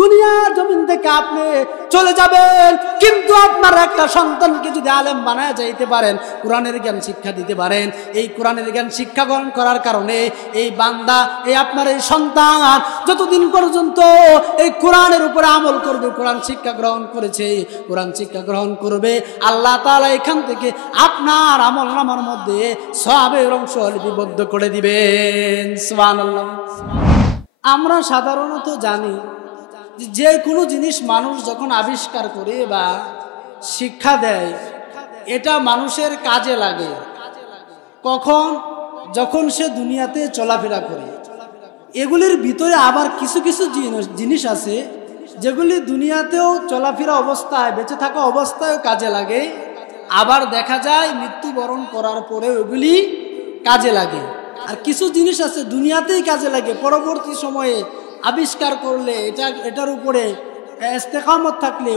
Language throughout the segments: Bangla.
দুনিয়ার জমিন থেকে আপনি চলে যাবেন, কিন্তু আপনার একটা সন্তানকে যদি আলেম বানায় যাইতে পারেন, কোরআনের জ্ঞান শিক্ষা দিতে পারেন, এই কোরআনের জ্ঞান শিক্ষা গ্রহণ করার কারণে এই বান্দা, এই আপনার এই সন্তান যতদিন পর্যন্ত এই কোরআনের উপরে আমল করবে, কোরআন শিক্ষা গ্রহণ করেছে, কোরআন শিক্ষা গ্রহণ করবে, আল্লাহ তাআলা এখান থেকে আপনার আমল নামার মধ্যে সওয়াবের অংশ লিপিবদ্ধ করে দিবেন। সুবহানাল্লাহ। আমরা সাধারণত জানি যে কোনো জিনিস মানুষ যখন আবিষ্কার করে বা শিক্ষা দেয়, এটা মানুষের কাজে লাগে কখন? যখন সে দুনিয়াতে চলাফেরা করে। এগুলির ভিতরে আবার কিছু কিছু জিনিস আছে যেগুলি দুনিয়াতেও চলাফেরা অবস্থায়, বেঁচে থাকা অবস্থায় কাজে লাগে, আবার দেখা যায় মৃত্যুবরণ করার পরে ওগুলি কাজে লাগে। আর কিছু জিনিস আছে দুনিয়াতেই কাজে লাগে, পরবর্তী সময়ে আবিষ্কার করলে এটার উপরে ইস্তেকামত থাকলে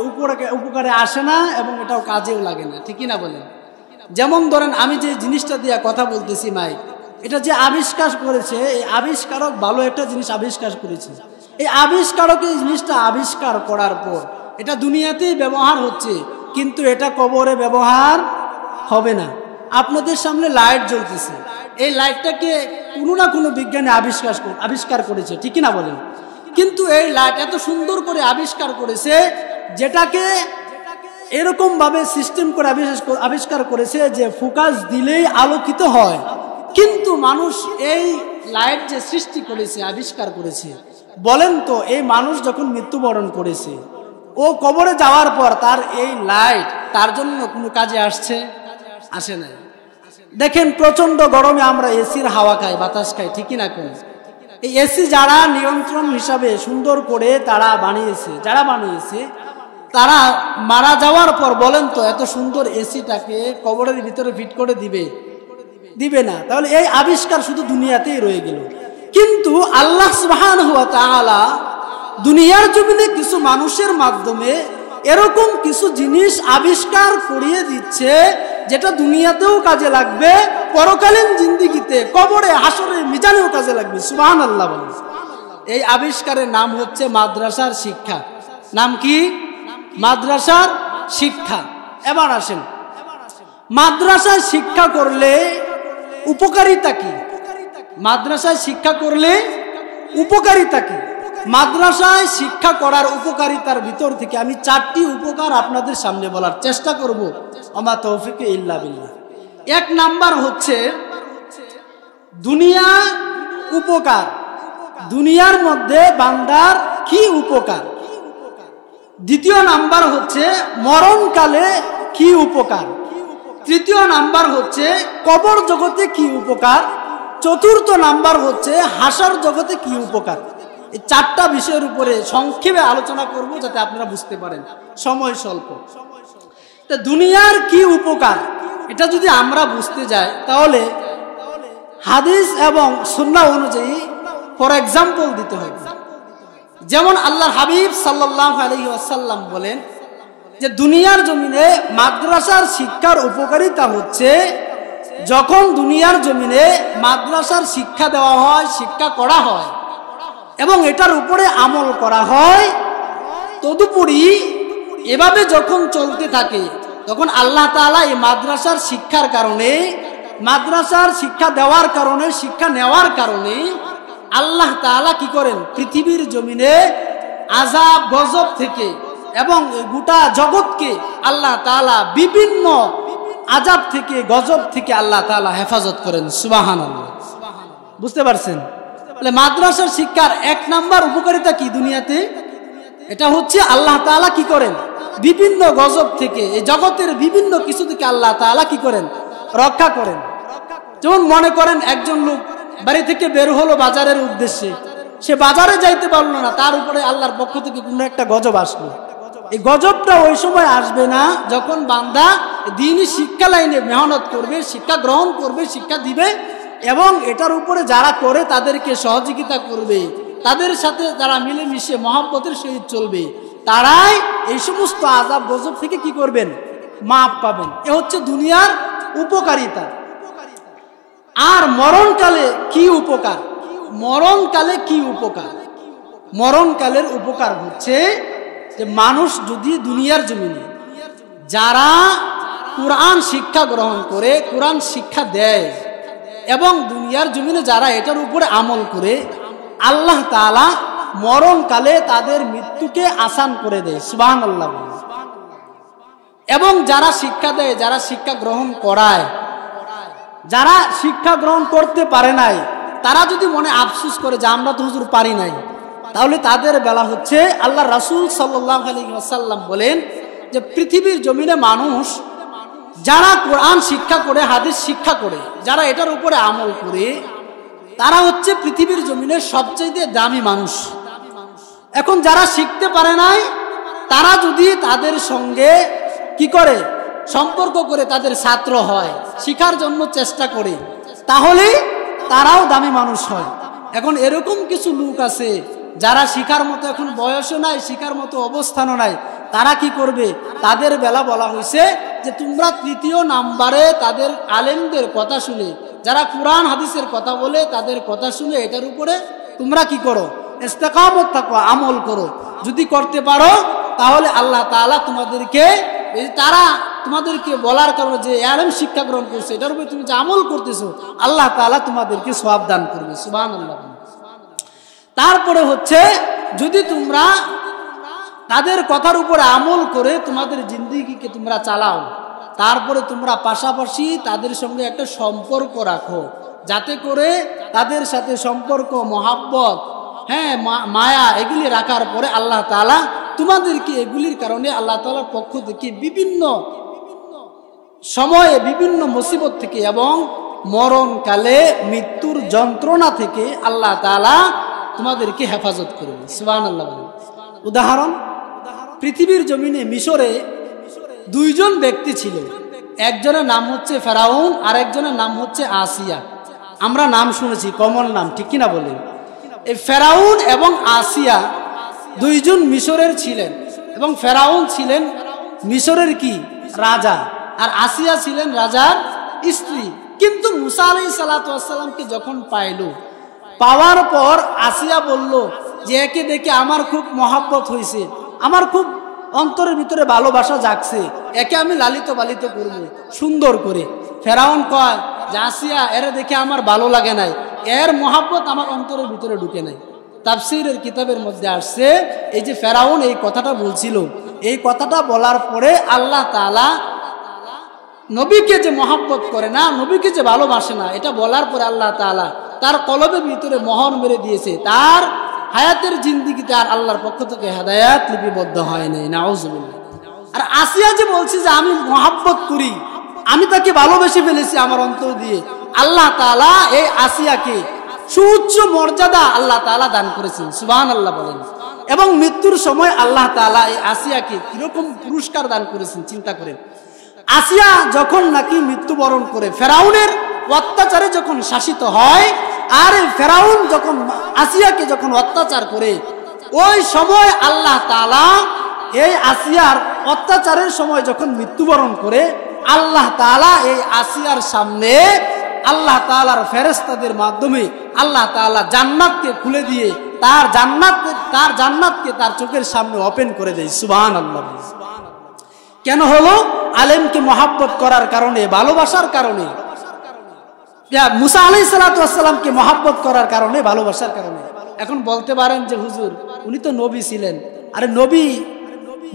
উপকারে আসে না এবং এটাও কাজেও লাগে না, ঠিকই না বলেন? যেমন ধরেন, আমি যে জিনিসটা দিয়ে কথা বলতেছি মাইক, এটা যে আবিষ্কার করেছে, এই আবিষ্কারক ভালো একটা জিনিস আবিষ্কার করেছে। এই আবিষ্কারক এই জিনিসটা আবিষ্কার করার পর এটা দুনিয়াতেই ব্যবহার হচ্ছে, কিন্তু এটা কবরে ব্যবহার হবে না। আপনাদের সামনে লাইট জ্বলতেছে, এই লাইটটাকে কোনো না কোনো বিজ্ঞানী আবিষ্কার করেছে, ঠিকই না বলেন? কিন্তু এই লাইট এত সুন্দর করে আবিষ্কার করেছে, যেটাকে এরকম ভাবে সিস্টেম করে আবিষ্কার করেছে যে ফোকাস দিলেই আলোকিত হয়। কিন্তু মানুষ এই লাইট যে সৃষ্টি করেছে, আবিষ্কার করেছে, বলেন তো এই মানুষ যখন মৃত্যুবরণ করেছে, ও কবরে যাওয়ার পর তার এই লাইট তার জন্য কোনো কাজে আসে না। দেখেন, প্রচন্ড গরমে আমরা এসির হাওয়া খাই, বাতাস খাই, ঠিকই না? কোন এই এসি যারা নিয়ন্ত্রণ হিসাবে সুন্দর করে যারা বানিয়েছে তারা মারা যাওয়ার পর বলেন তো এত সুন্দর এসিটাকে কবরের ভিতরে ফিট করে দিবে না। তাহলে এই আবিষ্কার শুধু দুনিয়াতেই রয়ে গেল। কিন্তু আল্লাহ সুবহানাহু ওয়া তাআলা দুনিয়ার জমিনে কিছু মানুষের মাধ্যমে এরকম কিছু জিনিস আবিষ্কার করিয়ে দিচ্ছে যেটা দুনিয়াতেও কাজে লাগবে, পরকালীন জিন্দেগিতে, কবরে, হাসরে, মিজানেও কাজে লাগবে। সুবহানাল্লাহ বলেন। এই আবিষ্কারের নাম হচ্ছে মাদ্রাসার শিক্ষা। নাম কি? মাদ্রাসার শিক্ষা। এবার আসেন, মাদ্রাসায় শিক্ষা করলে উপকারিতা কি? মাদ্রাসায় শিক্ষা করলে উপকারিতা কি? মাদ্রাসায় শিক্ষা করার উপকারিতার ভিতর থেকে আমি 4টি উপকার আপনাদের সামনে বলার চেষ্টা করব। ওমা তৌফিক ইল্লা বিল্লাহ। 1 নাম্বার হচ্ছে দুনিয়া উপকার। দুনিয়ার মধ্যে বান্দার কি উপকার? 2য় নাম্বার হচ্ছে মরণকালে কি উপকার? 3য় নাম্বার হচ্ছে কবর জগতে কি উপকার? 4র্থ নাম্বার হচ্ছে হাসর জগতে কি উপকার? এই 4টা বিষয়ের উপরে সংক্ষেপে আলোচনা করব যাতে আপনারা বুঝতে পারেন, সময় স্বল্প। তো দুনিয়ার কি উপকার এটা যদি আমরা বুঝতে যাই তাহলে হাদিস এবং সুন্নাহ অনুযায়ী ফর এক্সাম্পল দিতে হবে। যেমন আল্লাহর হাবিব সাল্লাল্লাহু আলাইহি ওয়াসাল্লাম বলেন যে দুনিয়ার জমিনে মাদ্রাসার শিক্ষার উপকারিতা হচ্ছে যখন দুনিয়ার জমিনে মাদ্রাসার শিক্ষা দেওয়া হয়, শিক্ষা করা হয় এবং এটার উপরে আমল করা হয়, তদুপরি এভাবে যখন চলতে থাকে তখন আল্লাহ তাআলা এই মাদ্রাসার শিক্ষার কারণে, মাদ্রাসার শিক্ষা দেওয়ার কারণে, শিক্ষা নেওয়ার কারণে আল্লাহ তাআলা কি করেন? পৃথিবীর জমিনে আযাব গজব থেকে এবং গোটা জগৎকে আল্লাহ তাআলা বিভিন্ন আযাব থেকে, গজব থেকে আল্লাহ তাআলা হেফাজত করেন। সুবহানাল্লাহ। বুঝতে পারছেন? তাহলে মাদ্রাসার শিক্ষার 1 নাম্বার উপকারিতা কি দুনিয়াতে? এটা হচ্ছে আল্লাহ তাআলা কি করেন? বিভিন্ন গজব থেকে, এই জগতের বিভিন্ন কিছু থেকে আল্লাহ তাআলা কি করেন? রক্ষা করেন। যেমন মনে করেন একজন লোক বাড়ি থেকে বের হলো বাজারের উদ্দেশ্যে, সে বাজারে যাইতে পারলো না, তার উপরে আল্লাহর পক্ষ থেকে কোনো একটা গজব আসলো। এই গজবটা ওই সময় আসবে না যখন বান্দা দ্বীনি শিক্ষা লাইনে মেহনত করবে, শিক্ষা গ্রহণ করবে, শিক্ষা দিবে এবং এটার উপরে যারা করে তাদেরকে সহযোগিতা করবে, তাদের সাথে যারা মিলেমিশে মহব্বতের সহিত চলবে, তারাই এই সমস্ত আযাব গজব থেকে কি করবেন? মাপ পাবেন। এ হচ্ছে দুনিয়ার উপকারিতা। আর মরণকালে কি উপকার? মরণকালে কি উপকার? মরণকালের উপকার হচ্ছে যে মানুষ যদি দুনিয়ার জমিনে যারা কোরআন শিক্ষা গ্রহণ করে, কোরআন শিক্ষা দেয় এবং দুনিয়ার জমিনে যারা এটার উপরে আমল করে, আল্লাহ তাআলা মরণকালে তাদের মৃত্যুকে আসান করে দেয়। সুবহানাল্লাহ। এবং যারা শিক্ষা দেয়, যারা শিক্ষা গ্রহণ করায়, যারা শিক্ষা গ্রহণ করতে পারে নাই, তারা যদি মনে আফসোস করে যে আমরা তো হুজুর পারি নাই, তাহলে তাদের বেলা হচ্ছে আল্লাহ রাসূল সাল্লাল্লাহু আলাইহি ওয়াসাল্লাম বলেন যে পৃথিবীর জমিনে মানুষ যারা কোরআন শিক্ষা করে, হাদিস শিক্ষা করে, যারা এটার উপরে আমল করে, তারা হচ্ছে পৃথিবীর জমিনে সবচেয়ে দামি মানুষ। এখন যারা শিখতে পারে নাই, তারা যদি তাদের সঙ্গে কি করে সম্পর্ক করে তাদের ছাত্র হয়, শিখার জন্য চেষ্টা করে, তাহলে তারাও দামি মানুষ হয়। এখন এরকম কিছু লোক আছে যারা শিখার মতো এখন বয়সও নাই, শিখার মতো অবস্থানও নাই, তারা কি করবে? তাদের বেলা বলা হয়েছে যে তোমরা তৃতীয় নাম্বারে তাদের আলেমদের কথা শুনে, যারা কোরআন হাদিসের কথা বলে তাদের কথা শুনে এটার উপরে তোমরা কি করো? ইস্তেকামত থাকো, আমল করো। যদি করতে পারো তাহলে আল্লাহ তাআলা তোমাদেরকে, তারা তোমাদেরকে বলার কারণে যে আলেম শিক্ষা গ্রহণ করছে এটার উপরে তুমি যে আমল করতেছো, আল্লাহ তাআলা তোমাদেরকে সওয়াব দান করবে। সুবহানাল্লাহ। তারপরে হচ্ছে যদি তোমরা তাদের কথার উপরে আমল করে তোমাদের জিন্দেগিকে তোমরা চালাও, তারপরে তোমরা পাশাপাশি তাদের সঙ্গে একটা সম্পর্ক রাখো, যাতে করে তাদের সাথে সম্পর্ক, মহাব্বত, হ্যাঁ মায়া, এগুলি রাখার পরে আল্লাহ তাআলা তোমাদেরকে এগুলির কারণে আল্লাহ তাআলার পক্ষ থেকে বিভিন্ন সময়ে বিভিন্ন মুসিবত থেকে এবং মরণকালে মৃত্যুর যন্ত্রণা থেকে আল্লাহ তাআলা তোমাদেরকে হেফাজত করবে। সুবহানাল্লাহ। উদাহরণ, পৃথিবীর জমিনে মিশরে দুইজন ব্যক্তি ছিল, একজনের নাম হচ্ছে ফেরাউন আর একজনের নাম হচ্ছে আসিয়া। আমরা নাম শুনেছি, কমন নাম, ঠিক কিনা বলে? এই ফেরাউন এবং আসিয়া দুইজন মিশরের ছিলেন, এবং ফেরাউন ছিলেন মিশরের কি রাজা, আর আসিয়া ছিলেন রাজার স্ত্রী। কিন্তু মুসা আলাইহিস সালাতু ওয়াস সালামকে যখন পাওয়ার পর আসিয়া বলল যে একে দেখে আমার খুব মহাব্বত হয়েছে, আমার খুব অন্তরের ভিতরে ভালোবাসা জাগছে, একে আমি লালিত পালিত করব সুন্দর করে। ফেরাউন কয় যে আসিয়া, এরে দেখে আমার ভালো লাগে নাই, এর মহাব্বত আমার অন্তরের ভিতরে ঢুকে নাই। তাফসীরের কিতাবের মধ্যে আসছে এই যে ফেরাউন এই কথাটা বলছিল, এই কথাটা বলার পরে আল্লাহ তাআলা নবীকে যে মহাব্বত করে না, নবীকে যে ভালোবাসে না, এটা বলার পরে আল্লাহ তাআলা তার কলবের ভিতরে মোহর মেরে দিয়েছে, তার হায়াতের জিন্দেগিতে আর আল্লাহর পক্ষ থেকে হেদায়েত লিপিবদ্ধ হয় নাই। নাউজুবিল্লাহ। আর আসিয়া যে বলছে যে আমি মহাব্বত করি, আমি তাকে ভালোবেসে ফেলেছি আমার অন্তর দিয়ে, আল্লাহ তাআলা এই আসিয়াকে সুউচ্চ মর্যাদা আল্লাহ তাআলা দান করেছেন। সুবহানাল্লাহ বলেন। এবং মৃত্যুর সময় আল্লাহ তাআলা এই আসিয়াকে কিরকম পুরস্কার দান করেছেন চিন্তা করেন। আসিয়া যখন নাকি মৃত্যুবরণ করে, ফেরাউনের অত্যাচারে যখন শাসিত হয়, আর ফেরাউন যখন আসিয়াকে যখন অত্যাচার করে, ওই সময় আল্লাহ তাআলা এই আসিয়ার অত্যাচারের সময় যখন মৃত্যুবরণ করে, আল্লাহ তাআলা এই আসিয়ার সামনে আল্লাহ তাআলার ফেরেশতাদের মাধ্যমে আল্লাহ তাআলা জান্নাতকে খুলে দিয়ে তার জান্নাতকে তার চোখের সামনে ওপেন করে দেয়। সুবহানাল্লাহ। কেন হলো? আলেমকে মহাব্বত করার কারণে, ভালোবাসার কারণে, মুসা আলাইহিস সালাতু ওয়াস সালামকে মহাব্বত করার কারণে, ভালোবাসার কারণে। এখন বলতে পারেন যে হুজুর উনি তো নবী ছিলেন। আরে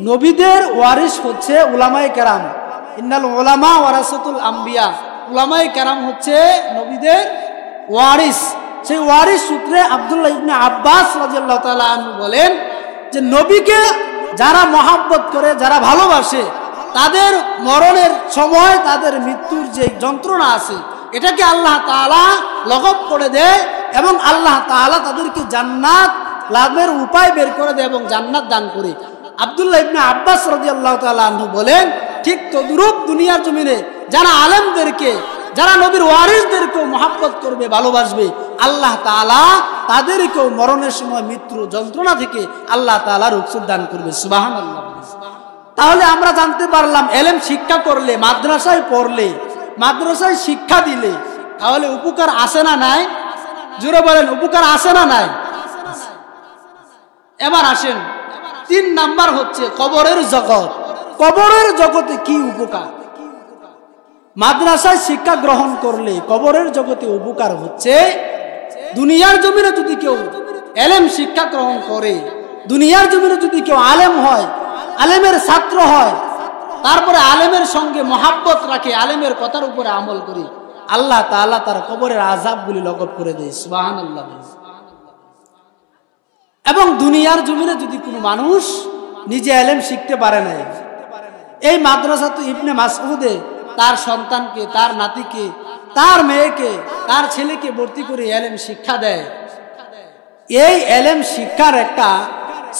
নবীদের ওয়ারিস হচ্ছে উলামায়ে কেরাম। ইন্নাল উলামা ওয়ারাসাতুল আম্বিয়া। উলামায়ে কেরাম হচ্ছে নবীদের ওয়ারিস। সেই ওয়ারিস সূত্রে আব্দুল্লাহ ইবনে আব্বাস রাদিয়াল্লাহু তাআলা আনহু বলেন যে নবীকে যারা মহাব্বত করে, যারা ভালোবাসে, তাদের মরণের সময় তাদের মৃত্যুর যে যন্ত্রণা আছে এটাকে আল্লাহ তাআলা লঘব করে দেয় এবং আল্লাহ তাআলা তাদেরকে জান্নাত লাভের উপায় বের করে দেয় এবং জান্নাত দান করে। আব্দুল্লাহ ইবনে আব্বাস রাদিয়াল্লাহু তাআলা আনহু বলেন ঠিক তদ্রূপ দুনিয়ার জমিনে যারা আলেমদেরকে, যারা নবীর ওয়ারিসদেরকেও মহাব্বত করবে, ভালোবাসবে, আল্লাহ তাআলা তাদেরকেও মরণের সময় মৃত্যুর যন্ত্রণা থেকে আল্লাহ তাআলা রুখসুদ দান করবে। সুবহানাল্লাহ। তাহলে আমরা জানতে পারলাম এলেম শিক্ষা করলে, মাদ্রাসায় পড়লে, মাদ্রাসায় শিক্ষা দিলে তাহলে উপকার আসে না নাই? জোরে বলেন, উপকার আসে না নাই? এবার আসেন 3 নাম্বার হচ্ছে কবরের জগৎ। কবরের জগতে কি উপকার? মাদ্রাসায় শিক্ষা গ্রহণ করলে কবরের জগতে উপকার হচ্ছে, দুনিয়ার জমিনে যদি কেউ এলেম শিক্ষা গ্রহণ করে, দুনিয়ার জমিনে যদি কেউ আলেম হয়, আলেমের ছাত্র হয়, তারপরে আলেমের সঙ্গে মহাব্বত রাখে, আলেমের কথার উপরে আমল করে, আল্লাহ তাআলা তার কবরের আযাবগুলি লঘব করে দেয়। সুবহানাল্লাহ। এবং দুনিয়ার জমিনে যদি কোনো মানুষ নিজে এলেম শিখতে পারে না, এই মাদ্রাসা তো ইবনে মাসউদে তার সন্তানকে, তার নাতিকে, তার মেয়েকে, তার ছেলেকে ভর্তি করে এলেম শিক্ষা দেয়, এই এলেম শিক্ষার একটা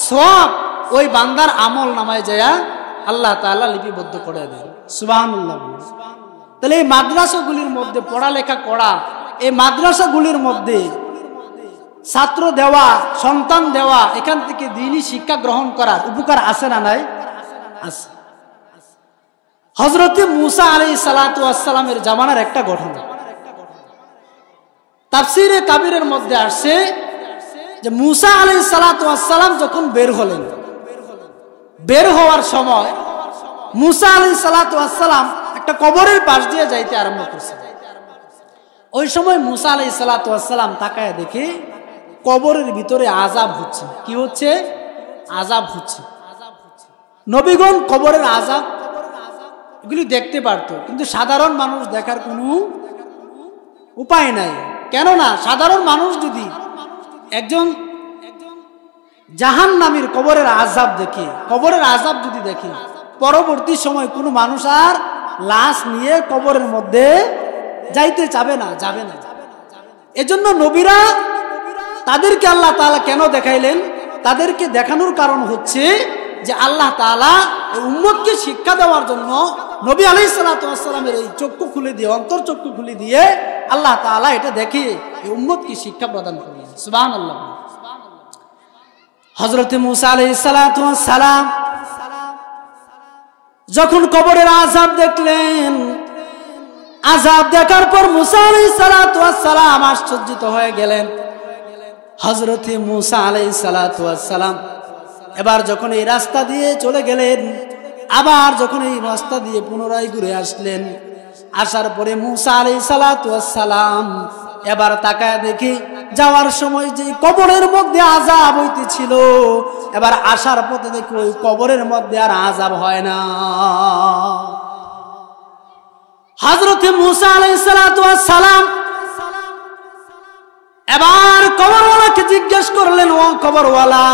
সওয়াব ওই বান্দার আমল নামায় যায় আল্লাহ তাআলা লিপিবদ্ধ করে দেন। সুবহানাল্লাহ। তাহলে এই মাদ্রাসাগুলির মধ্যে পড়ালেখা করা, এই মাদ্রাসাগুলির মধ্যে ছাত্র দেওয়া, সন্তান দেওয়া, এখান থেকে দ্বীনি শিক্ষা গ্রহণ করার উপকার আছে না নাই? আছে। হযরতে মূসা আলাইহিস সালাতু ওয়াস সালামের জামানার একটা ঘটনা তাফসীরে কাবীরের মধ্যে আসছে যে মূসা আলাইহিস সালাতু ওয়াস সালাম যখন বের হলেন, বের হওয়ার সময় মূসা আলাইহিস সালাতু ওয়াস সালাম একটা কবরের পাশ দিয়ে যাইতে আরম্ভ করছে। ওই সময় মূসা আলাইহিস সালাতু ওয়াস সালাম তাকায় দেখে কবরের ভিতরে আযাব হচ্ছে। কি হচ্ছে? আযাব হচ্ছে। নবীগণ কবরের আযাব এগুলি দেখতে পারত, কিন্তু সাধারণ মানুষ দেখার কোনো উপায় নাই। কেননা সাধারণ মানুষ যদি একজন জাহান্নামীর কবরের আযাব দেখে, কবরের আযাব যদি দেখে, পরবর্তী সময় কোনো মানুষ আর লাশ নিয়ে কবরের মধ্যে যাইতে চাবে না, যাবে না। এজন্য নবীরা তাদেরকে আল্লাহ তাআলা কেন দেখাইলেন? তাদেরকে দেখানোর কারণ হচ্ছে যে আল্লাহ তাআলা এই উম্মতকে শিক্ষা দেওয়ার জন্য নবী আলাইহিস সালাতু ওয়াস সালামের এই চক্ষু খুলে দিয়ে, অন্তর চক্ষু খুলে দিয়ে আল্লাহ তাআলা এটা দেখে এই উম্মতকে শিক্ষা প্রদান করলেন। সুবহানাল্লাহ। হযরতে মূসা আলাইহিস সালাতু ওয়াস সালাম যখন কবরের আযাব দেখলেন, আযাব দেখার পর মূসা আলাইহিস সালাতু ওয়াস সালাম আশ্চর্যিত হয়ে গেলেন। হযরতে মূসা আলাইহিস সালাতু ওয়াস সালাম এবার যখন এই রাস্তা দিয়ে চলে গেলেন, আবার যখন এই রাস্তা দিয়ে পুনরায় ঘুরে আসলেন, আসার পরে মূসা আলাইহিস সালাতু ওয়াস সালাম এবার তাকায় দেখি যাওয়ার সময় যে কবরের মধ্যে আযাব হইতেছিল, এবার আসার পথে দেখি ওই কবরের মধ্যে আর আযাব হয় না। হযরতে মূসা আলাইহিস সালাতু ওয়াস সালাম এবার কবরওয়ালাকে জিজ্ঞেস করলেন, ও কবরওয়ালা,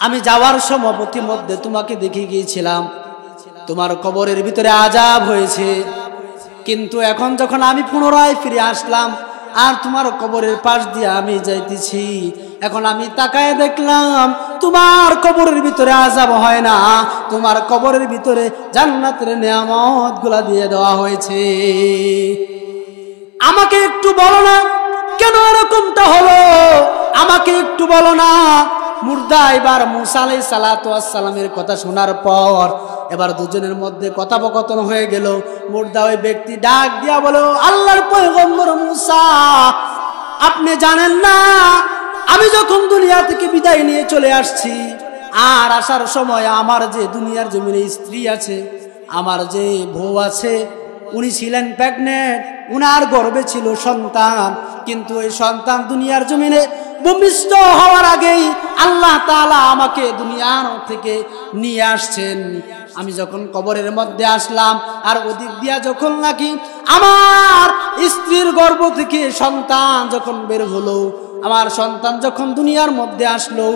আমি যাওয়ার সময় পথিমধ্যে তোমাকে দেখে গিয়েছিলাম, তোমার কবরের ভিতরে আযাব হয়েছে, কিন্তু এখন যখন আমি পুনরায় ফিরে আসলাম আর তোমার কবরের পাশ দিয়ে আমি যাইতেছি, এখন আমি তাকায় দেখলাম তোমার কবরের ভিতরে আযাব হয় না, তোমার কবরের ভিতরে জান্নাতের নিয়ামতগুলা দিয়ে দেওয়া হয়েছে। আমাকে একটু বলো না কেন এরকমটা হলো, আমাকে একটু বলো না। মুর্দা এবার মূসা আলাইহিস সালাতু ওয়াস সালামের কথা শোনার পর এবার দুজনের মধ্যে কথোপকথন হয়ে গেল। মুর্দা ওই ব্যক্তি ডাক দিয়া বলো, আল্লাহর পয়গম্বর মূসা, আপনি জানেন না আমি যখন দুনিয়া থেকে বিদায় নিয়ে চলে আসছি, আর আসার সময় আমার যে দুনিয়ার জমিনে স্ত্রী আছে, আমার যে বউ আছে, উনি ছিলেন প্রেগনেন্ট, উনার গর্ভে ছিল সন্তান, কিন্তু এই সন্তান দুনিয়ার জমিনে ভূমিষ্ঠ হওয়ার আগেই আল্লাহ তাআলা আমাকে দুনিয়ার থেকে নিয়ে আসছেন। আমি যখন কবরের মধ্যে আসলাম আর ওদিক দিয়া যখন নাকি আমার স্ত্রীর গর্ভ থেকে সন্তান যখন বের হলো, আমার সন্তান যখন দুনিয়ার মধ্যে আসলো,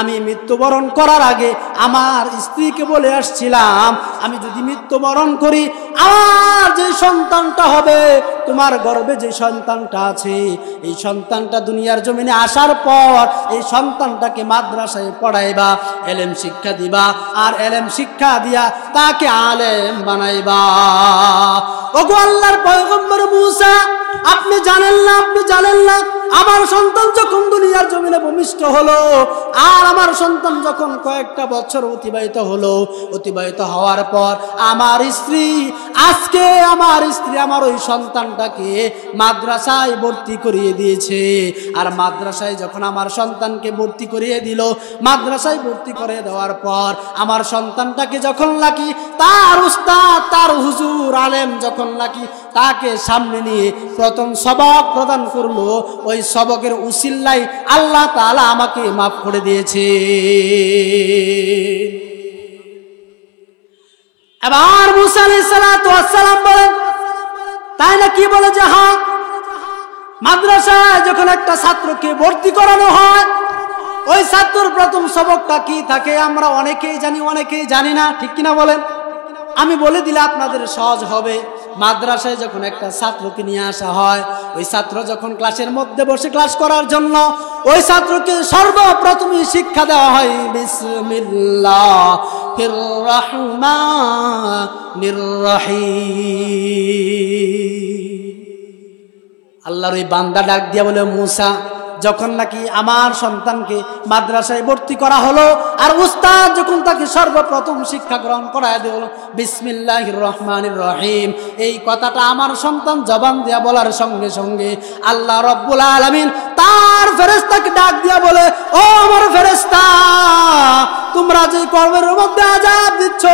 আমি মৃত্যুবরণ করার আগে আমার স্ত্রীকে বলে আসছিলাম, আমি যদি মৃত্যুবরণ করি আমার যে সন্তানটা হবে, তোমার গর্ভে যে সন্তানটা আছে, এই সন্তানটা দুনিয়ার জমিনে আসার পর এই সন্তানটাকে মাদ্রাসায় পড়াইবা, এলেম শিক্ষা দিবা, আর এলেম শিক্ষা দিয়া তাকে আলেম বানাইবা। ওগো আল্লাহর পয়গম্বর মূসা, আপনি জানেন না, আপনি জানেন না আমার সন্তান যখন দুনিয়ার জমিনে ভূমিষ্ঠ হলো, আর আমার সন্তান যখন কয়েকটা বছর অতিবাহিত হওয়ার পর আমার স্ত্রী আমার ওই সন্তানটাকে মাদ্রাসায় ভর্তি করিয়ে দিয়েছে। আর মাদ্রাসায় যখন আমার সন্তানকে ভর্তি করিয়ে দিল, মাদ্রাসায় ভর্তি করে দেওয়ার পর আমার সন্তানটাকে যখন নাকি তার উস্তাদ, তার হুজুর আলেম যখন নাকি তাকে সামনে নিয়ে প্রথম সবক প্রদান করলো, ওই সবকের উসিল্লায় আল্লাহ তাআলা আমাকে মাফ করে দিয়েছে। এবার মুসা আলাইহিস সালাতু ওয়াস সালাম বলেন, তাই না? কি বলে যে হ্যাঁ, মাদ্রাসায় যখন একটা ছাত্রকে ভর্তি করানো হয়, ওই ছাত্রর প্রথম সবকটা কি থাকে আমরা অনেকেই জানি, অনেকেই জানি না, ঠিক কিনা বলেন? আমি বলে দিলে আপনাদের সহজ হবে। মাদ্রাসায় যখন একটা ছাত্রকে নিয়ে আসা হয়, ওই ছাত্র যখন ক্লাসের মধ্যে বসে ক্লাস করার জন্য ওই ছাত্রকে সর্বপ্রথমে শিক্ষা দেওয়া হয় বিসমিল্লাহির রহমানির রহিম। আল্লাহর ওই বান্দা ডাক দিয়া বলে, মুসা, যখন নাকি আমার সন্তানকে মাদ্রাসায় ভর্তি করা হলো, আর উস্তাদ যখন তাকে সর্বপ্রথম শিক্ষা গ্রহণ করায় দিল বিসমিল্লাহির রহমানির রহিম, এই কথাটা আমার সন্তান জবান দিয়া বলার সঙ্গে সঙ্গে আল্লাহ রব্বুল আলামিন তার ফেরেশতাকে ডাক দিয়া বলে, ও আমার ফেরেশতা, তোমরা যে কবরের মধ্যে আযাব দিচ্ছ,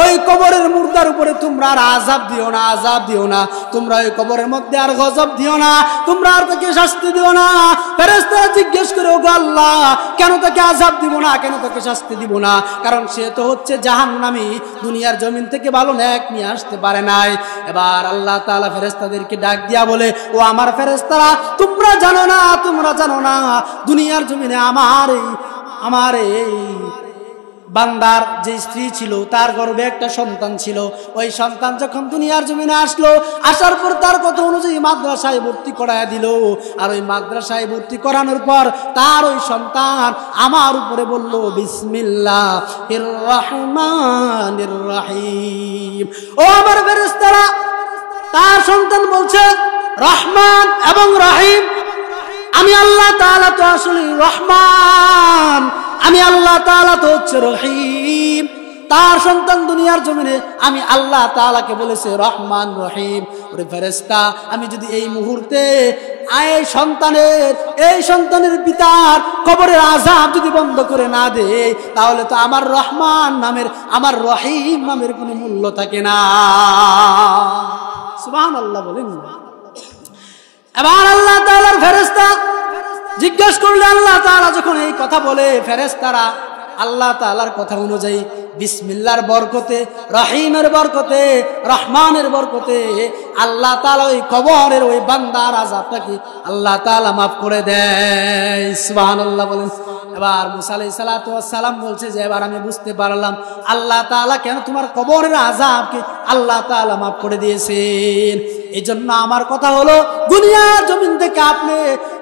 ওই কবরের মুর্দার উপরে তোমরা আর আযাব দিও না, আযাব দিও না। তোমরা ওই কবরের মধ্যে আর গজব দিও না, তোমরা আর তাকে শাস্তি দিও না। ফেরেশতারা জিজ্ঞেস করে, ওগো আল্লাহ, কেন তাকে আযাব দিব না, কেন তাকে শাস্তি দিব না? কারণ সে তো হচ্ছে জাহান্নামী, দুনিয়ার জমিন থেকে ভালো নেক নিয়ে আসতে পারে নাই। এবার আল্লাহ তাআলা ফেরেশতাদেরকে ডাক দিয়া বলে, ও আমার ফেরেশতারা, তোমরা জানো না, দুনিয়ার জমিনে আমার এই বান্দার যে স্ত্রী ছিল, তার গর্ভে একটা সন্তান ছিল। ওই সন্তান যখন দুনিয়ার জমিনে আসলো, আসার পর তার কথা অনুযায়ী মাদ্রাসায় ভর্তি করায় দিল। আর ওই মাদ্রাসায় ভর্তি করানোর পর তার ওই সন্তান আমার উপরে বলল বিসমিল্লাহির রহমানির রহিম। ও আমার ফেরেশতারা, তার সন্তান বলছে রহমান এবং রহিম। আমি আল্লাহ তাআলা তো আসলে রহমান, আমি আল্লাহ তাআলা তো হচ্ছে রহিম। তার সন্তান দুনিয়ার জমিনে আমি আল্লাহ তাআলাকে বলেছে রহমান রহিম। ওরে ফেরেশতা, আমি যদি এই মুহূর্তে এই সন্তানের পিতার কবরের আযাব যদি বন্ধ করে না দেই, তাহলে তো আমার রহমান নামের, আমার রহিম নামের কোনো মূল্য থাকে না। সুবহানাল্লাহ বলেন। এবার আল্লাহ তাআলার ফেরেশতা জিজ্ঞেস করলে, আল্লাহ তাআলা যখন এই কথা বলে, ফেরেশতারা আল্লাহ তাআলার কথা অনুযায়ী বিসমিল্লাহর বরকতে, রহিমের বরকতে, রহমানের বরকতে আল্লাহ তাআলা ওই কবরের ওই বান্দার আযাবটাকে আল্লাহ তাআলা মাফ করে দেয়। সুবহানাল্লাহ বলেন। এবার মুসা আলাইহিস সালাতু ওয়াস সালাম বলছে যে, এবার আমি বুঝতে পারলাম আল্লাহ তাআলা কেন তোমার কবরের আযাবকে আল্লাহ তাআলা মাফ করে দিয়েছেন। এই জন্য আমার কথা হলো, দুনিয়ার জমিন থেকে আপনি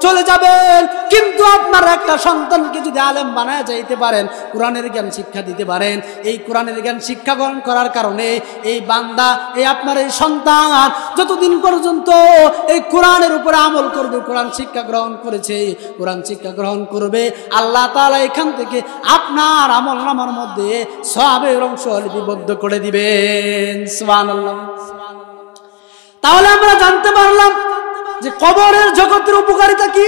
চলে যাবেন, কিন্তু আপনার একটা সন্তানকে যদি আলেম বানায় যাইতে পারেন, কোরআনের জ্ঞান শিক্ষা দিতে পারেন, এই কোরআনের জ্ঞান শিক্ষা গ্রহণ করার কারণে এই বান্দা, এই আপনার এই সন্তান যতদিন পর্যন্ত এই কোরআনের উপরে আমল করবে, কোরআন শিক্ষা গ্রহণ করেছে, কোরআন শিক্ষা গ্রহণ করবে, আল্লাহ তাআলা এখান থেকে আপনার আমলনামার মধ্যে সওয়াবের অংশ লিপিবদ্ধ করে দিবেন। সুবহানাল্লাহ। তাহলে আমরা জানতে পারলাম যে কবরের জগতের উপকারিতা কি।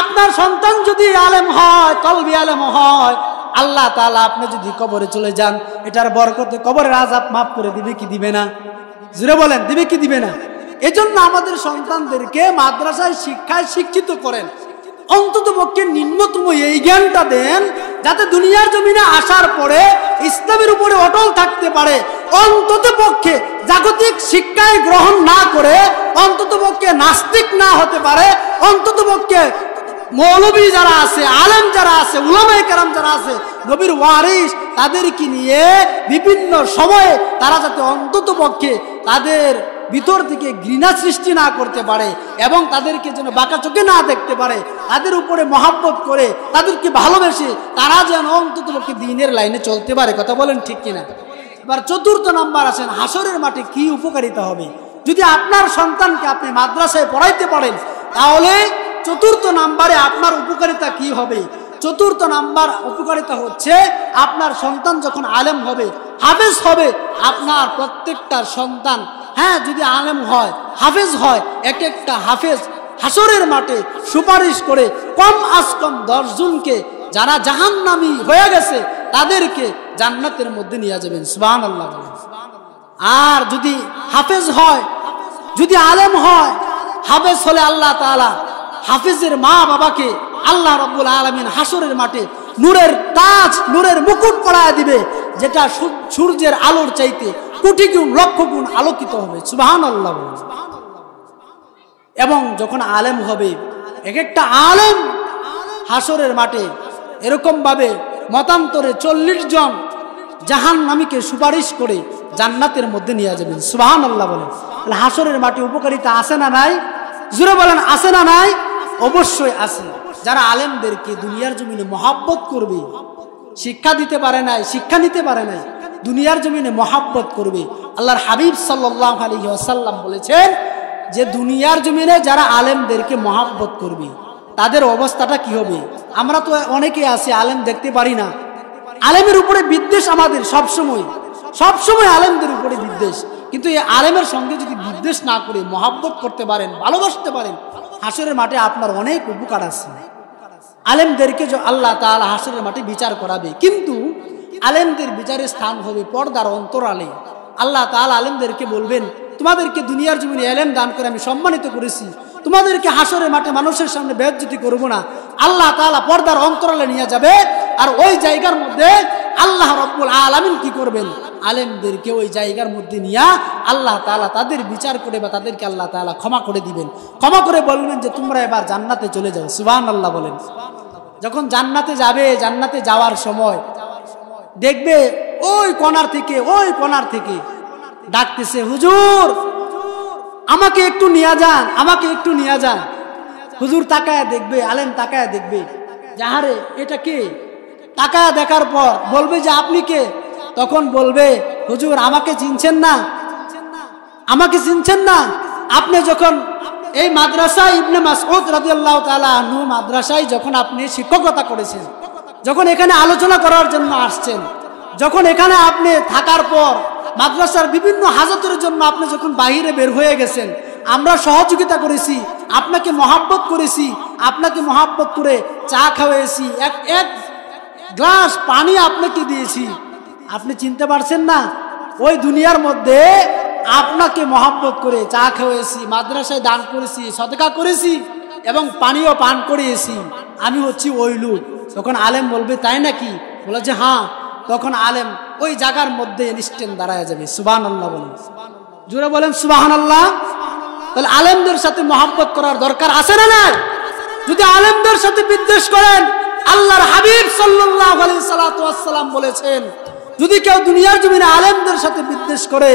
আপনার সন্তান যদি আলেম হয়, কলবি আলেম হয়, আল্লাহ তাআলা আপনি যদি কবরে চলে যান, এটার বরকতে কবরের আযাব মাফ করে দিবে কি দিবে না? জোরে বলেন, দিবে কি দিবে না? এজন্য আমাদের সন্তানদেরকে মাদ্রাসায় শিক্ষায় শিক্ষিত করেন, অন্তত পক্ষে ন্যূনতম এই জ্ঞানটা দেন, যাতে দুনিয়ার জমিনে আসার পরে ইসলামের উপরে অটল থাকতে পারে। অন্তত পক্ষে জাগতিক শিক্ষায় গ্রহণ না করে অন্তত পক্ষে নাস্তিক না হতে পারে। অন্তত পক্ষে মৌলবী যারা আছে, আলেম যারা আছে, উলামায়ে কেরাম যারা আছে, নবীর ওয়ারিস, তাদেরকে নিয়ে বিভিন্ন সময়ে তারা যাতে অন্তত পক্ষে তাদের ভিতর থেকে ঘৃণা সৃষ্টি না করতে পারে এবং তাদেরকে যেন বাঁকা চোখে না দেখতে পারে, তাদের উপরে মহব্বত করে তাদেরকে ভালোবেসে তারা যেন অন্তত পক্ষে দ্বীনের লাইনে চলতে পারে। কথা বলেন ঠিক কিনা? এবার চতুর্থ নাম্বার আসেন, হাসরের মাঠে কি উপকারিতা হবে। যদি আপনার সন্তানকে আপনি মাদ্রাসায় পড়াইতে পারেন, তাহলে চতুর্থ নাম্বারে আপনার উপকারিতা কি হবে? চতুর্থ নাম্বার উপকারিতা হচ্ছে আপনার সন্তান যখন আলেম হবে, হাফেজ হবে, আপনার প্রত্যেকটা সন্তান যদি আলেম হয়, হাফেজ হয়, এক একটা হাফেজ হাসরের মাঠে সুপারিশ করে কম আজ কম 10 জনকে যারা জাহান্নামী হয়ে গেছে তাদেরকে জান্নাতের মধ্যে নিয়ে যাবেন। সুবহানাল্লাহ। আর যদি হাফেজ হয়, যদি আলেম হয়, হাফেজ হলে আল্লাহ তাআলা হাফেজের মা বাবাকে আল্লাহ রাব্বুল আলামিন হাসরের মাঠে নূরের তাজ, নূরের মুকুট পরায় দিবে, যেটা সূর্যের আলোর চাইতে কোটি গুণ লক্ষ গুণ আলোকিত হবে। সুবহানাল্লাহ। এবং যখন আলেম হবে, এক একটা আলেম হাসরের মাঠে এরকম ভাবে মতান্তরে 40 জন জাহান্নামীকে সুপারিশ করে জান্নাতের মধ্যে নিয়ে যাবেন। সুবহানাল্লাহ বলেন। হাসরের মাঠে উপকারিতা আছে না নাই? জোরে বলেন, আছে না নাই? অবশ্যই আছে। যারা আলেমদেরকে দুনিয়ার জমিনে মহাব্বত করবে, শিক্ষা দিতে পারে নাই, শিক্ষা নিতে পারে নাই, দুনিয়ার জমিনে মহাব্বত করবে। আল্লাহর হাবিব সাল্লাল্লাহু আলাইহি ওয়াসাল্লাম বলেছেন যে দুনিয়ার জমিনে যারা আলেমদেরকে মহাব্বত করবে তাদের অবস্থাটা কি হবে? আমরা তো অনেকে আছি আলেম দেখতে পারি না, আলেমের উপরে বিদ্বেষ আমাদের সবসময় আলেমদের উপরে বিদ্বেষ। কিন্তু এই আলেমের সঙ্গে যদি বিদ্বেষ না করে মহাব্বত করতে পারেন, ভালোবাসতে পারেন, হাসরের মাঠে আপনার অনেক উপকার আছে। আলেমদেরকে আল্লাহ তাআলা হাসরের মাঠে বিচার করাবে, কিন্তু আলেমদের বিচারের স্থান হবে পর্দার অন্তরালে। আল্লাহ তাআলা আলেমদেরকে বলবেন, তোমাদেরকে দুনিয়ার জমিনে ইলম দান করে আমি সম্মানিত করেছি, তোমাদেরকে হাসরের মাঠে মানুষের সামনে বেইজ্জতি করব না। আল্লাহ তাআলা পর্দার অন্তরালে নিয়ে যাবে, আর ওই জায়গার মধ্যে আল্লাহ রাব্বুল আলামিন কি করবেন? আলেমদেরকে ওই জায়গার মধ্যে নিয়ে আল্লাহ তাআলা তাদের বিচার করে বা তাদেরকে আল্লাহ তাআলা ক্ষমা করে দিবেন। ক্ষমা করে বলবেন যে তোমরা এবার জান্নাতে চলে যাও। সুবহানাল্লাহ বলেন। যখন জান্নাতে যাবে, জান্নাতে যাওয়ার সময় দেখবে ওই কোণার থেকে ডাকতেছে, হুজুর আমাকে একটু নিয়ে যান, আমাকে একটু নিয়ে যান। হুজুর তাকায়া দেখবে, আলেম তাকায়া দেখবে, যাহারে এটা কে? তাকায়া দেখার পর বলবে যে আপনি কে? তখন বলবে, হুজুর আমাকে চিনছেন না, আমাকে চিনছেন না? আপনি যখন এই মাদ্রাসা ইবনে মাসউদ রাদিয়াল্লাহু তাআলা আনহু মাদ্রাসায় যখন আপনি শিক্ষকতা করেছেন, যখন এখানে আলোচনা করার জন্য আসছেন, যখন এখানে আপনি থাকার পর মাদ্রাসার বিভিন্ন হাজাতের জন্য আপনি যখন বাহিরে বের হয়ে গেছেন, আমরা সহযোগিতা করেছি, আপনাকে মহাব্বত করেছি, আপনাকে মহাব্বত করে চা খাওয়াইছি, এক গ্লাস পানি আপনাকে দিয়েছি। আপনি চিনতে পারছেন না? ওই দুনিয়ার মধ্যে আপনাকে মহাব্বত করে চা খাওয়াইছি, মাদ্রাসায় দান করেছি, সদকা করেছি এবং পানিও পান করিয়েছি, আমি হচ্ছি ওই লোক। তখন আলেম বলবে, তাই নাকি? বলে যে হ্যাঁ। তখন আলেম ওই জায়গার মধ্যে ইনস্ট্যান্ট দাঁড়ায় যাবে। সুবহানাল্লাহ বলেন, জোরে বলেন সুবহানাল্লাহ। তাহলে আলেমদের সাথে মহাব্বত করার দরকার আছে না নাই? যদি আলেমদের সাথে বিদ্বেষ করেন, আল্লাহর হাবিব সাল্লাল্লাহু আলাইহি সাল্লাম বলেছেন, যদি কেউ দুনিয়ার জমিনে আলেমদের সাথে বিদ্বেষ করে,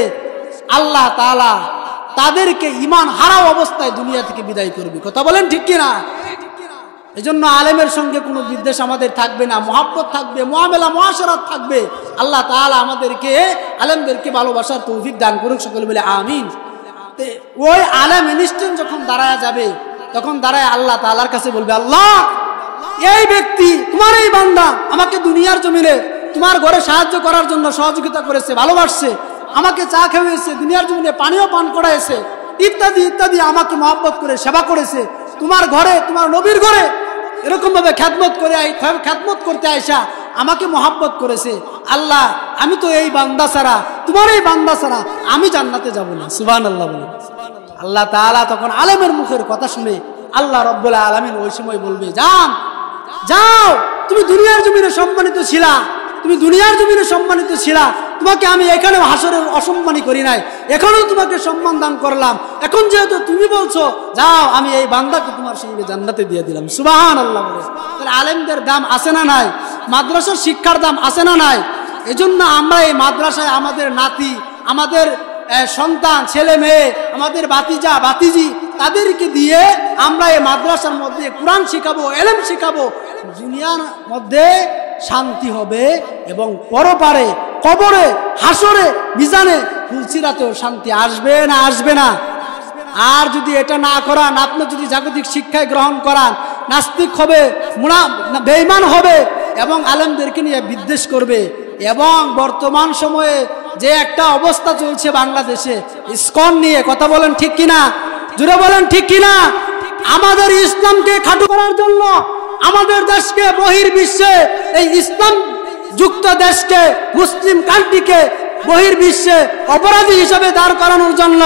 আল্লাহ তাআলা তাদেরকে ঈমান হারাও অবস্থায় দুনিয়া থেকে বিদায় করবে। কথা বলেন ঠিক কিনা? এজন্য আলেমের সঙ্গে কোনো বিদ্বেষ আমাদের থাকবে না, মহাব্বত থাকবে, মুআমালা মুআশারাত থাকবে। আল্লাহ তাআলা আমাদেরকে আলেমদেরকে ভালোবাসার তৌফিক দান করুক, সকলে বলে আমিন। ওই আলেম ইনস্ট্যান্ট যখন দাঁড়ায় যাবে, তখন দাঁড়ায় আল্লাহ তাআলার কাছে বলবে, আল্লাহ এই ব্যক্তি তোমার এই বান্দা আমাকে দুনিয়ার জমিনে তোমার ঘরে সাহায্য করার জন্য সহযোগিতা করেছে, ভালোবাসছে, আমাকে চা খাওয়াইছে, দুনিয়ার জমিনে পানিও পান করাইছে, ইত্যাদি ইত্যাদি, আমাকে মহব্বত করে সেবা করেছে, তোমার ঘরে, তোমার নবীর ঘরে এরকম ভাবে খ্যাতমত করতে আইসা আমাকে মহব্বত করেছে। আল্লাহ আমি তো এই বান্দা ছাড়া, তোমার এই বান্দা ছাড়া আমি জান্নাতে যাব না। সুবহানাল্লাহ বলেন। আল্লাহ তাআলা তখন আলেমের মুখের কথা শুনে আল্লাহ রাব্বুল আলামিন ওই সময় বলবে, যাও, তুমি দুনিয়ার জমিনে সম্মানিত ছিলা, তুমি দুনিয়ার জমিনে সম্মানিত ছিলা, তোমাকে আমি এখানে হাসরে অসম্মানী করি নাই, এখনো তোমাকে সম্মান দান করলাম। এখন যেহেতু তুমি বলছো যাও, আমি এই বান্দাকে তোমার সঙ্গে জান্নাতে দিয়ে দিলাম। সুবহানাল্লাহ বলে। তাহলে আলেমদের দাম আছে না নাই? মাদ্রাসার শিক্ষার দাম আছে না নাই? এজন্য আমরা এই মাদ্রাসায় আমাদের নাতি, আমাদের সন্তান, ছেলে মেয়ে, আমাদের ভাতিজা ভাতিজি, তাদেরকে দিয়ে আমরা এই মাদ্রাসার মধ্যে কোরআন শিখাবো, ইলম শিখাবো। দুনিয়ার মধ্যে শান্তি হবে এবং পরপারে, কবরে, হাসরে, মিজানে, ফুলসিরাতেও শান্তি আসবে না? আসবে না? আর যদি এটা না করান, আপনি যদি জাগতিক শিক্ষায় গ্রহণ করান, নাস্তিক হবে, বেঈমান হবে এবং আলেমদেরকে নিয়ে বিদ্বেষ করবে। এবং বর্তমান সময়ে যে একটা অবস্থা চলছে বাংলাদেশে ইসকন নিয়ে, কথা বলেন ঠিক কিনা, জুড়ে বলেন ঠিক কিনা, আমাদের ইসলামকে খাটো করার জন্য, আমাদের দেশকে বহির্বিশ্বে, এই ইসলাম যুক্ত দেশকে, মুসলিম কান্ট্রিকে বহির্বিশ্বে অপরাধী হিসেবে দাঁড় করানোর জন্য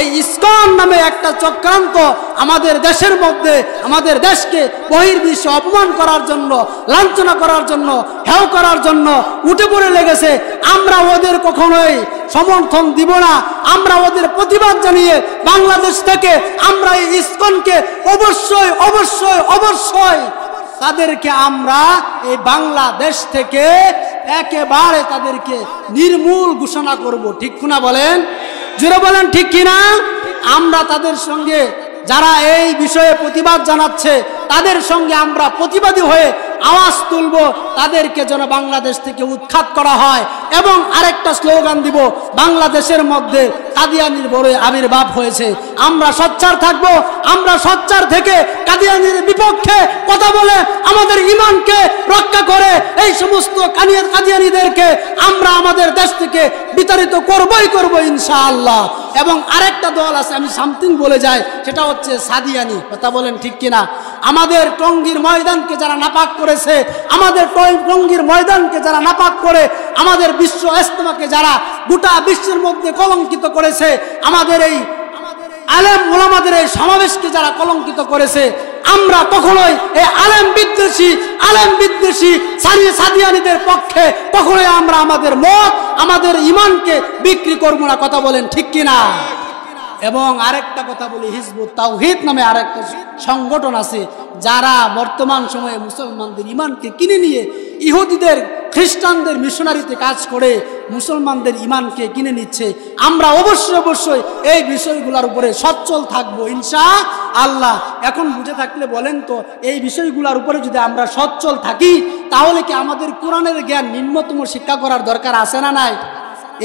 এই ইসকন নামে একটা চক্রান্ত আমাদের দেশের মধ্যে, আমাদের দেশকে বহির্বিশ্বে অপমান করার জন্য, লাঞ্ছনা করার জন্য, হেয় করার জন্য উঠে পড়ে লেগেছে। আমরা ওদের কখনোই সমর্থন দিব না। আমরা ওদের প্রতিবাদ জানিয়ে বাংলাদেশ থেকে আমরা এই ইসকনকে অবশ্যই অবশ্যই অবশ্যই তাদেরকে আমরা এই বাংলাদেশ থেকে একেবারে তাদেরকে নির্মূল ঘোষণা করব। ঠিক কিনা বলেন, জোরে বলেন ঠিক কিনা। আমরা তাদের সঙ্গে, যারা এই বিষয়ে প্রতিবাদ জানাচ্ছে, তাদের সঙ্গে আমরা প্রতিবাদী হয়ে আওয়াজ তুলব, তাদেরকে যেন বাংলাদেশ থেকে উৎখাত করা হয়। এবং আরেকটা স্লোগান দিব, বাংলাদেশের মধ্যে কাদিয়ানির বড় আবির্ভাব হয়েছে, আমরা সোচ্চার থাকব। আমরা সোচ্চার থেকে কাদিয়ানির বিপক্ষে কথা বলে আমাদের ঈমানকে রক্ষা করে এই সমস্ত কাদিয়ানিদেরকে আমরা আমাদের দেশ থেকে বিতাড়িত করবই করব ইনশাআল্লাহ। এবং আরেকটা দল আছে, আমি সামথিং বলে যাই, সেটা হচ্ছে সাদিয়ানি, কথা বলেন ঠিক কিনা। আমাদের টঙ্গীর ময়দানকে যারা নাপাক করেছে, আমাদের টঙ্গীর ময়দানকে যারা নাপাক করে, আমাদের বিশ্ব ইজতেমাকে যারা গোটা বিশ্বের মধ্যে কলঙ্কিত করেছে, আমাদের এই আলেম ওলামাদের এই সমাবেশকে যারা কলঙ্কিত করেছে, আমরা কখনোই এই আলেম বিদ্বেষী সাদিয়ানিদের পক্ষে কখনোই আমরা আমাদের মত, আমাদের ঈমানকে বিক্রি করব না, কথা বলেন ঠিক কিনা। এবং আরেকটা কথা বলি, হিজবুত তাওহীদ নামে আরেকটা সংগঠন আছে, যারা বর্তমান সময়ে মুসলমানদের ঈমানকে কিনে নিয়ে ইহুদিদের, খ্রিস্টানদের মিশনারিতে কাজ করে মুসলমানদের ঈমানকে কিনে নিচ্ছে। আমরা অবশ্যই অবশ্যই এই বিষয়গুলোর উপরে সচ্ছল থাকবো ইনশাআল্লাহ। এখন বুঝে থাকলে বলেন তো, এই বিষয়গুলোর উপরে যদি আমরা সচ্ছল থাকি, তাহলে কি আমাদের কোরআনের জ্ঞান নিম্নতম শিক্ষা করার দরকার আছে না নাই?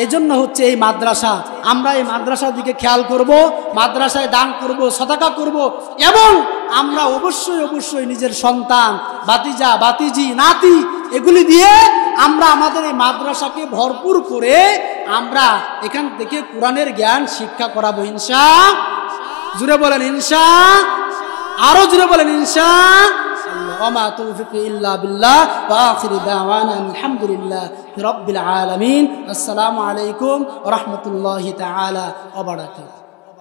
এজন্য হচ্ছে এই মাদ্রাসা। আমরা এই মাদ্রাসার দিকে খেয়াল করব, মাদ্রাসায় দান করব, সাদাকা করব, এবং আমরা অবশ্যই অবশ্যই নিজের সন্তান, ভাতিজা, ভাতিজি, নাতি, এগুলি দিয়ে আমরা আমাদের এই মাদ্রাসাকে ভরপুর করে আমরা এখান থেকে কোরআনের জ্ঞান শিক্ষা করাবো ইনশাআল্লাহ। জুড়ে বলেন ইনশাআল্লাহ, আরো জুড়ে বলেন ইনশাআল্লাহ। وما توفيقي إلا بالله وآخر دعوانا الحمد لله رب العالمين. السلام عليكم ورحمة الله تعالى وبركاته.